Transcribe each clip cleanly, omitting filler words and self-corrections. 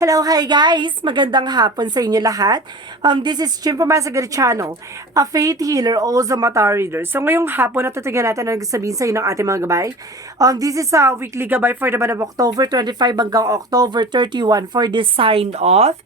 Hello, hi guys! Magandang hapon sa inyo lahat. This is Chimpo Masagari Channel, a faith healer, also mata reader. So ngayong hapon, natutigan natin ang sabihin sa inyo ng ating mga gabay. This is a weekly gabay for the month of October 25 hanggang October 31 for this sign of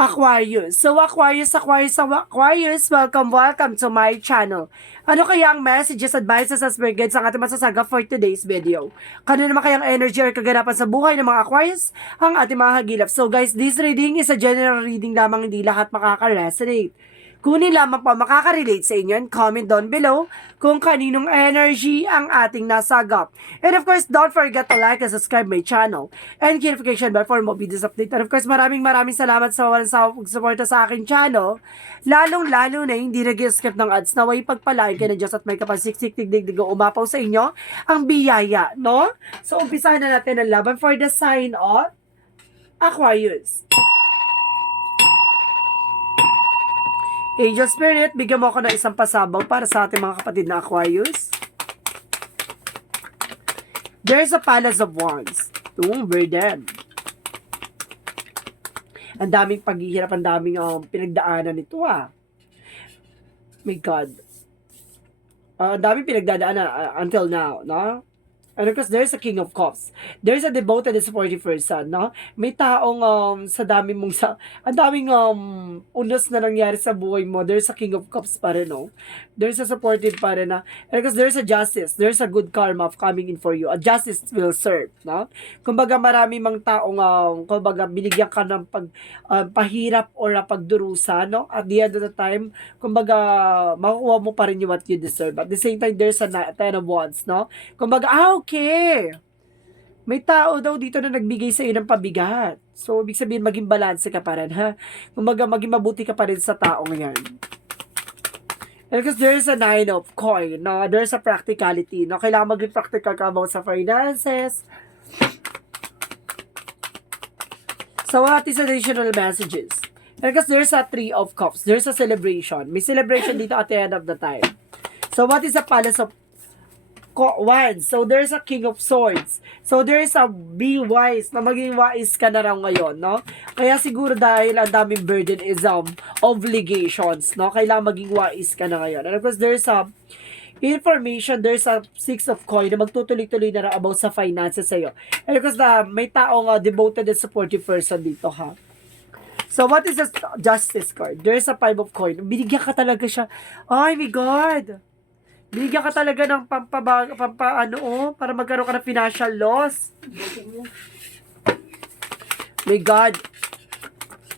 Aquarius. So Aquarius, welcome to my channel. Ano kaya ang messages, advices, as guides ang ating masasaga for today's video? Kano naman kayang energy or kaganapan sa buhay ng mga Aquarius ang ating mga hagilap? So guys, this reading is a general reading lamang, hindi lahat makaka-resonate. Kunin lamang po makaka-relate sa inyo and comment down below kung kaninong energy ang ating nasagap. And of course, don't forget to like and subscribe my channel and notification bell for more videos update. And of course, maraming salamat sa walang sawang pagsuporta sa aking channel. Lalong-lalo na hindi nag-skip ng ads na way pagpalain kayo ng Diyos at may kapasiksik digdig umapaw sa inyo ang biyaya, no? So, umpisahan na natin ang laban for the sign of Aquarius. Angel Spirit, bigyan mo ako ng isang pasabaw para sa ating mga kapatid na Aquarius. There's a Palace of Wands. Burden. Ang daming paghihirap, ang daming pinagdaanan nito My God. Ang daming pinagdadaanan until now, no? And of course, there's a King of Cups. There's a devoted and supportive person, no? May taong sa dami mong ang daming unos na nangyari sa buhay mo. There's a King of Cups pa rin, no? There's a supportive pa rin, na. And of course, there's a justice. There's a good karma of coming in for you. A justice will serve, no? Kumbaga, marami mang taong, kumbaga, binigyan ka ng pahirap or pagdurusa, no? At the end of the time, kumbaga, makukuha mo pa rin yung what you deserve. At the same time, there's a Ten of Wands, no? Kumbaga, okay. May tao daw dito na nagbigay sa iyo ng pabigat. So, ibig sabihin, maging balanse ka pa rin, ha? Kumbaga, maging mabuti ka pa rin sa taong yan. And because there's a Nine of Coin, no? There's a practicality, no? Kailangan maging practical ka about sa finances. So, what is additional messages? And because there's a Three of Cups, there's a celebration. May celebration dito at the end of the time. So, what is the Palace of Wands? So, there's a King of Swords. So, there's a be wise, na maging wise ka na raw ngayon, no? Kaya siguro dahil ang daming burden is obligations, no? Kailangan maging wise ka na ngayon. And of course, there's a information, there's a Six of Coin na magtutuloy-tuloy na raw about sa finances sa'yo. And of course, may taong devoted and supportive person dito, ha? So, what is the Justice card? There's a Five of Coin. Binigyan ka talaga siya. Ay, my God! Binigyan ka talaga ng para magkaroon ka ng financial loss. My God.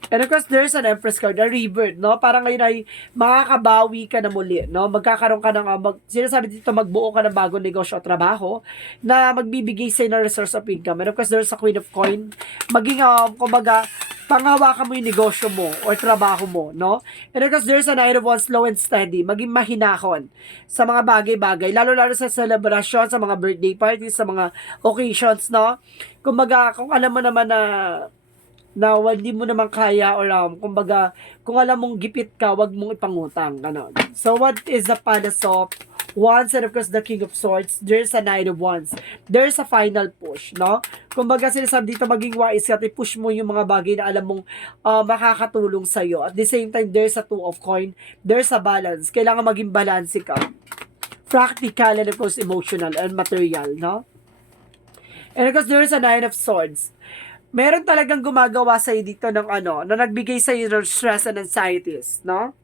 And of course, there's an Empress card, a rebirth, no? Parang ngayon ay makakabawi ka na muli, no? Magkakaroon ka ng, sinasabi dito, magbuo ka ng bagong negosyo o trabaho na magbibigay sa'yo ng resource of income. And of course, there's a Queen of Coin. Maging, kumbaga, panghawakan mo yung negosyo mo or trabaho mo, no? And of course, there's a Nine of Wands, slow and steady. Maging mahinahon sa mga bagay-bagay, lalo-lalo sa celebration, sa mga birthday parties, sa mga occasions, no? Kumbaga, kung alam mo naman na hindi mo naman kaya or kumbaga, kung alam mong gipit ka, wag mong ipangutang, ganon. So, what is the Palace of Wands? And of course, the King of Swords, there's a Nine of Wands. There's a final push, no? Kumbaga, sinasabi dito, maging wise ka, push mo yung mga bagay na alam mong makakatulong sa'yo. At the same time, there's a Two of Coin, there's a balance. Kailangan maging balance ka. Practical and of course, emotional and material, no? And of course, there's a Nine of Swords. Meron talagang gumagawa sa'yo dito ng na nagbigay sa'yo ng stress and anxieties, no?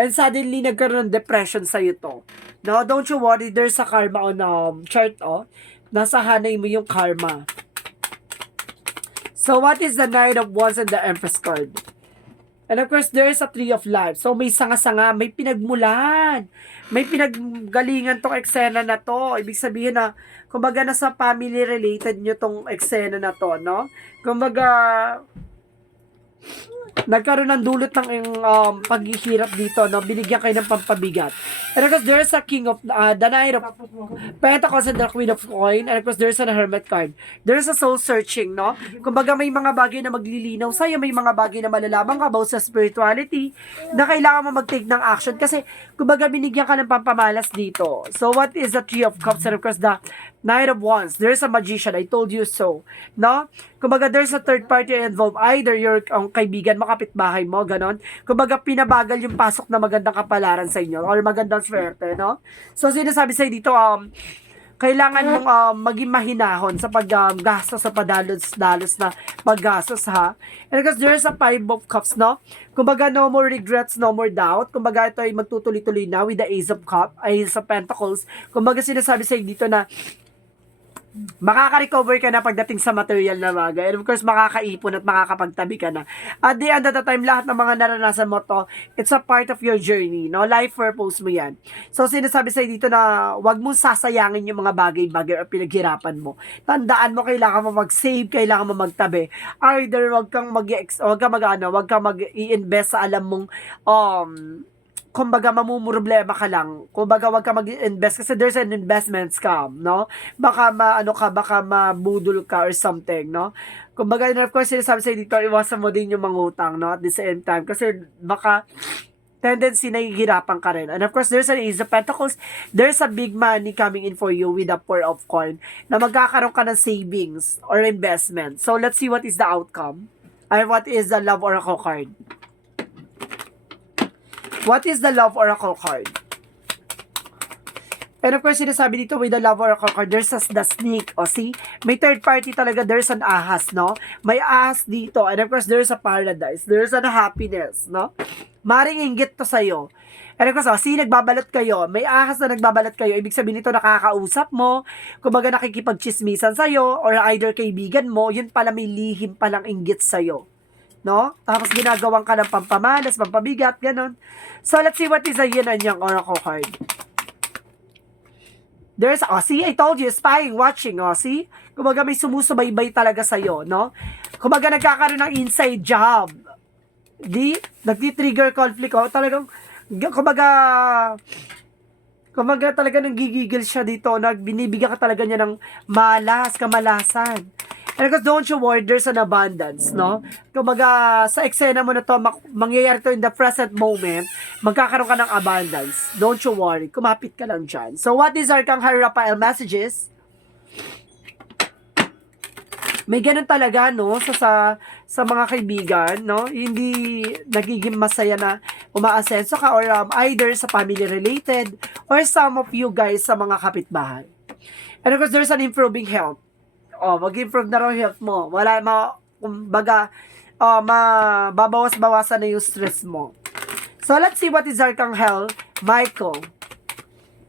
And suddenly, nagkaroon ng depression sa'yo to. No, don't you worry, there's a karma on chart, nasa hanay mo yung karma. So, what is the Nine of Wands and the Empress card? And of course, there's a Tree of Life. So, may sanga-sanga, may pinagmulan. May pinaggalingan tong eksena na to. Ibig sabihin na, kumbaga, nasa family related nyo tong eksena na to, no? Kumbaga, nagkaroon ng dulot ng paghihirap dito, no? Binigyan kayo ng pampabigat. And of course, there's a king of, the knight of pentacles and the queen of coin. And of course, there's a hermit card. There's a soul searching, no? Kumbaga may mga bagay na maglilinaw sa'yo, may mga bagay na malalaman ka about sa spirituality, na kailangan mo mag-take ng action. Kasi, kumbaga binigyan ka ng pampamalas dito. So, what is the Three of Cups? And of course, the Knight of Wands. There's a magician. I told you so. No? Kumbaga, there's a third party involved. Either your kaibigan mo, kapitbahay mo, ganon. Kumbaga, pinabagal yung pasok na magandang kapalaran sa inyo or magandang swerte, no? So, sinasabi sa'yo dito, kailangan mong maging mahinahon sa paggastos sa padalos-dalos na paggastos, ha? And because there's a Five of Cups, no? Kumbaga, no more regrets, no more doubt. Kumbaga, ito ay magtutuloy-tuloy na with the Ace of Cups, Ace of Pentacles. Kumbaga, sinasabi sa'yo dito na makaka-recover ka na pagdating sa material na bagay. And of course, makakaipon at makakapagtabi ka na. At the end of the time, lahat ng mga naranasan mo to, it's a part of your journey, no? Life purpose mo yan. So, sinasabi sa'yo dito na wag mong sasayangin yung mga bagay-bagay o pinaghirapan mo. Tandaan mo, kailangan mo mag-save, kailangan mo magtabi. Either wag kang mag-i-invest sa alam mong kumbaga mamumroblema ka lang. Kumbaga wag ka mag-invest kasi there's an investment scam, no? Baka baka mabudol ka or something, no? Kumbaga, of course, sinasabi sa'yo dito, iwasan mo din yung mangutang, no? At the same time, kasi baka tendency na hihirapan ka rin. And of course, there's an Ace of Pentacles. There's a big money coming in for you with a Four of Coin na magkakaroon ka ng savings or investment. So, let's see what is the outcome. Ay, what is the Love Oracle card? What is the Love Oracle card? And of course, sinasabi dito with the Love Oracle card, there's the Snake. O see? May third party talaga. There's an ahas, no? May ahas dito. And of course, there's a paradise. There's a happiness, no? Maring inggit to sa'yo. And of course, see, nagbabalot kayo. May ahas na nagbabalot kayo. Ibig sabihin nito, nakakausap mo. Kumbaga, nakikipagchismisan sa'yo. Or either kaibigan mo. Yun pala, may lihim palang inggit sa'yo. No? Tapos ginagawang ka ng pampamalas, pampabigat, ganon. So, let's see what is a yin and yang oracle card. There's, see, I told you, spying, watching, see? Kumbaga may sumusubaybay talaga sa'yo, no? Kumbaga nagkakaroon ng inside job. Nagti-trigger conflict, talagang, kumbaga talaga nang gigigil siya dito, binibigyan ka talaga niya ng kamalasan. And of course, don't you worry, there's an abundance, no? Kumbaga, sa eksena mo na to, mangyayari to in the present moment, magkakaroon ka ng abundance. Don't you worry, kumapit ka lang dyan. So, what is Arcangel Raphael messages? May ganun talaga, no? Sa mga kaibigan, no? Hindi nagiging masaya na umaasenso ka or either sa family related or some of you guys sa mga kapitbahay. And of course, there's an improving health. Mag-improve na raw health mo. Kumbaga, mababawas-bawasan na yung stress mo. So, let's see what is Arcangel Michael.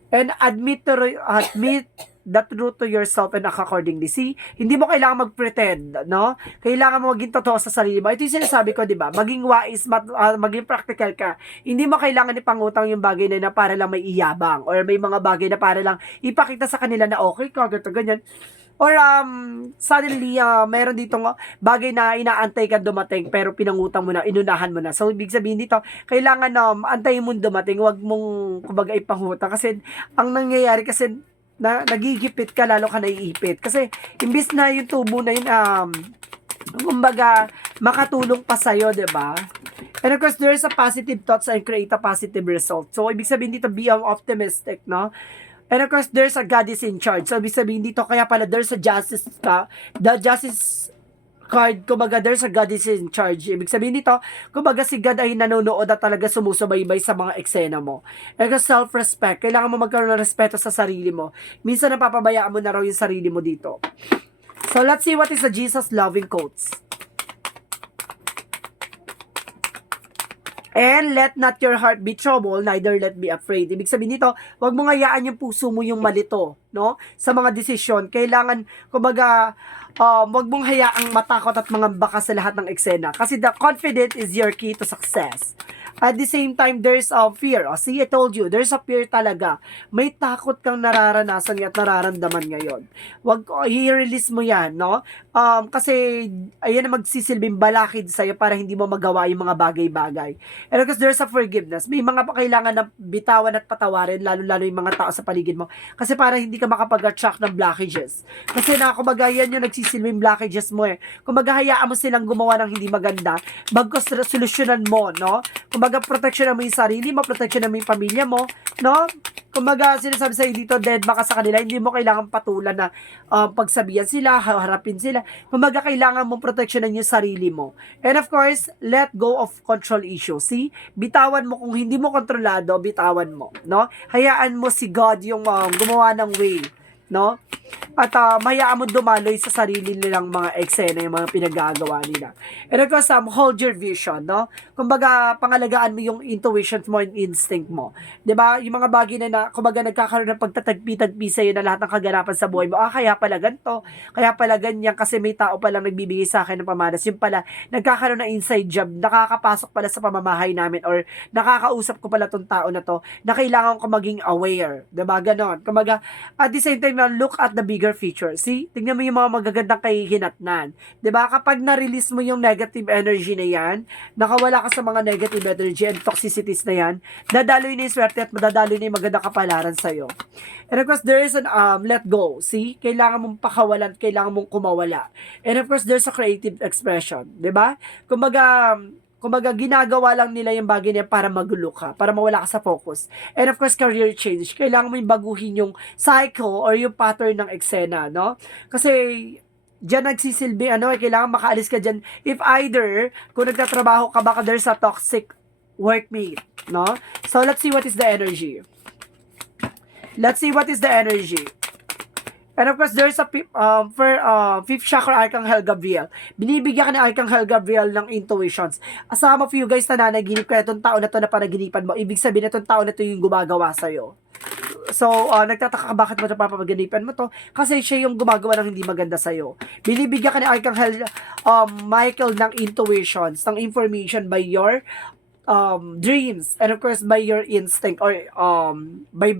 And admit the truth to yourself and act accordingly. See, hindi mo kailangan mag-pretend, no? Kailangan mo maging totoo sa sarili mo. Ito yung sinasabi ko, di ba? Maging wise, maging practical ka. Hindi mo kailangan ipangutang yung bagay na para lang may iyabang or may mga bagay na para lang ipakita sa kanila na okay ka, ganyan. Or suddenly, meron ditong bagay na inaantay ka dumating pero pinangutang mo na, inunahan mo na. So, ibig sabihin dito, kailangan antayin mo dumating, wag mong kumbaga ipangutang. Kasi, ang nangyayari kasi, nagigipit ka, lalo ka naiipit. Kasi, imbis na yung tubo na yun, kumbaga, makatulong pa sa'yo, diba? And of course, there is a positive thoughts and create a positive result. So, ibig sabihin dito, be optimistic, no? And of course, there's a God is in charge. So, ibig sabihin dito, kaya pala there's a justice the justice card, kumbaga there's a God is in charge. Ibig sabihin dito, kumbaga si God ay nanonood at talaga sumusubaybay sa mga eksena mo. And self-respect, kailangan mo magkaroon ng respeto sa sarili mo. Minsan napapabayaan mo na raw yung sarili mo dito. So, let's see what is the Jesus loving quotes. And let not your heart be troubled, neither let be afraid. Ibig sabihin nito, wag mo ngayaan yung puso mo yung malito, no? Sa mga desisyon. Kailangan, kumbaga, wag mong hayaang matakot at mangamba ka sa lahat ng eksena. Kasi the confidence is your key to success. At the same time, there's fear. O, see, I told you, there's a fear talaga. May takot kang nararanasan at nararamdaman ngayon. Wag i-release mo yan, no? Kasi, ayan na magsisilbing balakid sa'yo para hindi mo magawa yung mga bagay-bagay. And because there's a forgiveness. May mga kailangan na bitawan at patawarin, lalo-lalo yung mga tao sa paligid mo. Kasi para hindi ka makapag-attract ng blockages. Kasi kumbaga, yan yung nagsisilbing blockages mo eh. Kumbaga, hayaan mo silang gumawa ng hindi maganda. Bagkos solusyonan mo, no? Kumbaga, proteksyonan mo yung sarili mo, proteksyonan mo yung pamilya mo, no? Kumbaga, sinasabi sa'yo dito, dead baka sa kanila, hindi mo kailangan patulan na pagsabihan sila, harapin sila. Kumbaga, kailangan mong proteksyonan yung sarili mo. And of course, let go of control issues. See? Bitawan mo, kung hindi mo kontrolado, bitawan mo, no? Hayaan mo si God yung gumawa ng way, no? At hayaan mo dumaloy sa sarili nilang mga eksena, yung mga pinagagawa nila. And of course, hold your vision, no? Kumbaga, pangalagaan mo yung intuition mo and instinct mo. 'Di ba? Yung mga bagay na kumbaga nagkakaroon ng pagtatagpi-tagpi sa'yo na lahat ng kaganapan sa buhay mo. Kaya pala ganito, kaya pala ganyan, kasi may tao palang nagbibigay sa akin ng pamanas. Yung pala, nagkakaroon ng inside job, nakakapasok pala sa pamamahay namin, or nakakausap ko pala tong tao na to, na kailangan ko maging aware. 'Di ba? Ganon. Kumbaga, at the same time, look at the bigger feature. See? Tingnan mo yung mga magagandang kahihinatnan. 'Di ba? Kapag na-release mo yung negative energy na yan, nakawala ka sa mga negative energy and toxicities na yan, dadaloy na yung swerte at madadaloy na yung magandang kapalaran sa'yo. And of course, there is an let go. See? Kailangan mong pakawalan, kailangan mong kumawala. And of course, there's a creative expression. 'Di ba? Kumbaga, ginagawa lang nila yung bagay niya para magulo ka, para mawala ka sa focus. And of course, career change. Kailangan mo yung baguhin yung cycle or yung pattern ng eksena, no? Kasi, diyan nagsisilbi, kailangan makaalis ka diyan. If either, kung nagtatrabaho ka, baka there's a toxic workmate, no? So, let's see what is the energy. Let's see what is the energy. And of course, there's a fifth chakra, Archangel Gabriel. Binibigyan ka ni Archangel Gabriel ng intuitions. Some of you guys na nanaginip ka, itong tao na to na panaginipan mo, ibig sabihin itong tao na to yung gumagawa sa'yo. So, nagtataka ka bakit mo napapaginipan mo to? Kasi siya yung gumagawa ng hindi maganda sa'yo. Binibigyan ka ni Archangel Michael ng intuitions, ng information by your dreams, and of course by your instinct, or by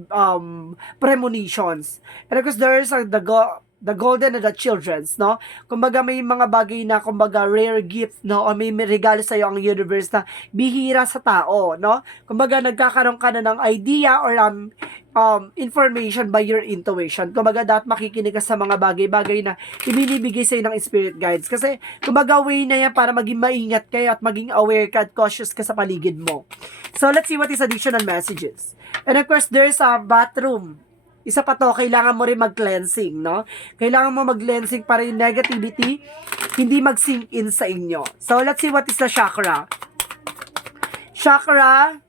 premonitions. And of course there's the golden and the children's, no? Kumbaga may mga bagay na kumbaga rare gift, no? O may regalo sa iyo ang universe na bihira sa tao, no? Kumbaga nagkakaroon ka na ng idea or information by your intuition. Kumbaga dapat makikinig ka sa mga bagay-bagay na ibinibigay sa ng spirit guides. Kasi kumbaga way na yan para maging maingat kayo at maging aware ka at cautious ka sa paligid mo. So let's see what is additional messages. And of course, there's a bathroom. Isa pa to, kailangan mo rin mag-cleansing, no? Kailangan mo mag-cleansing para yung negativity hindi mag-sink in sa inyo. So let's see what is the chakra. Chakra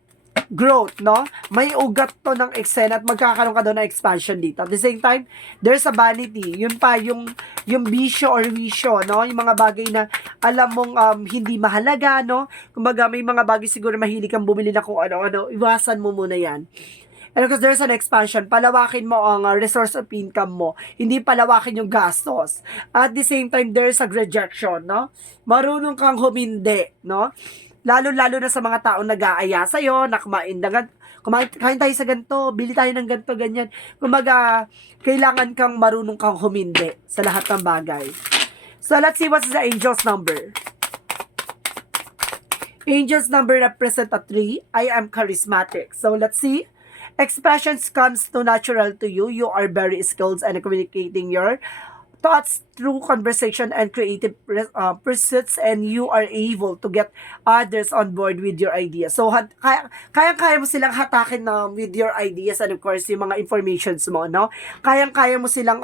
growth, no? May ugat to ng eksena at magkakaroon ka doon ng expansion dito. At the same time, there's a vanity. Yun pa, yung bisyo or wisyo, no? Yung mga bagay na alam mong hindi mahalaga, no? Kumbaga, may mga bagay siguro mahilig kang bumili na kung ano-ano. Iwasan mo muna yan. And because there's an expansion, palawakin mo ang resource of income mo. Hindi palawakin yung gastos. At the same time, there's a rejection, no? Marunong kang humindi, no? Lalo-lalo na sa mga taong nag-aaya sa'yo, na kain tayo sa ganito, bili tayo ng ganito, ganyan. Kumbaga, kailangan kang marunong kang humindi sa lahat ng bagay. So, let's see what's the angel's number. Angel's number represent a 3. I am charismatic. So, let's see. Expressions comes to natural to you. You are very skilled in communicating your thoughts through conversation and creative pursuits, and you are able to get others on board with your ideas. So, kaya mo silang hatakin with your ideas, and of course, yung mga informations mo, no? Kaya mo silang,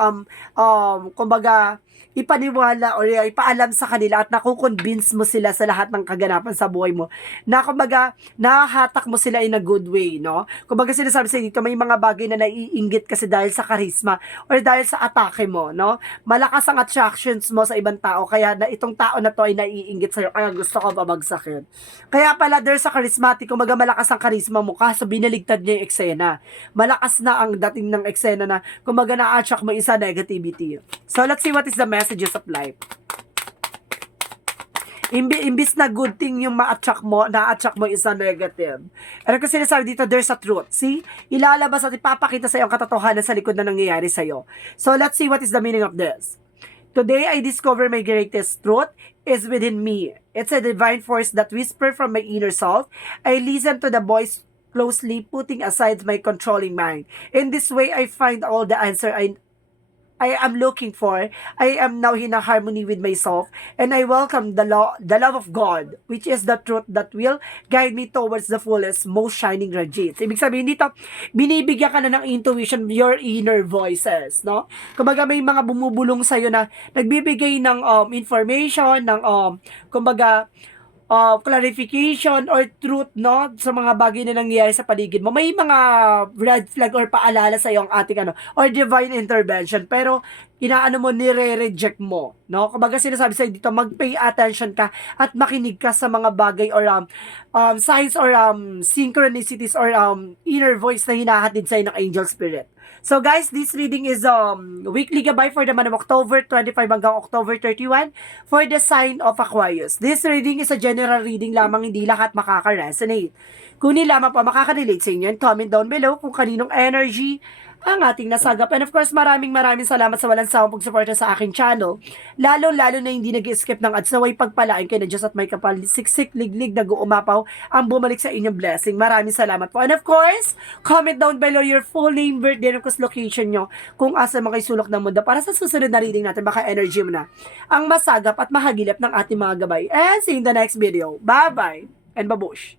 kumbaga, ipaniwala or ipaalam sa kanila at nakukonvince mo sila sa lahat ng kaganapan sa buhay mo. Na kumbaga, nahahatak mo sila in a good way, no? Kumbaga, sinasabi sa dito, may mga bagay na naiinggit kasi dahil sa charisma or dahil sa atake mo, no? Malakas ang attractions mo sa ibang tao, kaya na itong tao na to ay naiinggit sa'yo, kaya gusto ko babagsakin. Kaya pala, there's a charismatic, kumbaga malakas ang charisma mo, kaso binaligtad niya yung eksena. Malakas na ang dating ng eksena na, kumbaga na-attract mo isa negativity. So, let's see what is the messages of life. Imbis na good thing yung ma-attract mo, na-attract mo is a negative. Ano kasi sinasabi dito, there's a truth. See? Ilalabas at ipapakita sa iyo ang katotohanan sa likod na nangyayari sa iyo. So, let's see what is the meaning of this. Today, I discover my greatest truth is within me. It's a divine force that whispers from my inner self. I listen to the voice closely, putting aside my controlling mind. In this way, I find all the answer I am looking for. I am now in a harmony with myself, and I welcome the love of God, which is the truth that will guide me towards the fullest, most shining radiance. Ibig sabihin dito, binibigyan ka na ng intuition, your inner voices, no? Kumbaga may mga bumubulong sa iyo na nagbibigay ng information, ng kumbaga clarification or truth, no, sa mga bagay na nangyayari sa paligid mo. May mga red flag or paalala sa iyo ang ating or divine intervention, pero inaano mo, nire-reject mo, no? Kumbaga sinasabi sa dito, mag-pay attention ka at makinig ka sa mga bagay or signs or synchronicities or inner voice na hinahatid sa ng angel spirit. So guys, this reading is weekly gabay for the month of October 25 hanggang October 31 for the sign of Aquarius. This reading is a general reading lamang, hindi lahat makaka-resonate. Kunin lamang po makaka-relate sa inyo and comment down below kung kaninong energy ang ating nasagap. And of course, maraming salamat sa walang sawang pagsuporta sa aking channel. Lalo na hindi nag-skip ng ads, naway pagpalain kayo na Diyos at may kapal, siksik, liglig, nag-uumapaw ang bumalik sa inyong blessing. Maraming salamat po. And of course, comment down below your full name, birthday, and of course, location nyo kung asa mga sulok ng mundo para sa susunod na reading natin, baka energy mo na ang masagap at mahagilap ng ating mga gabay. And see you in the next video. Bye-bye and babush!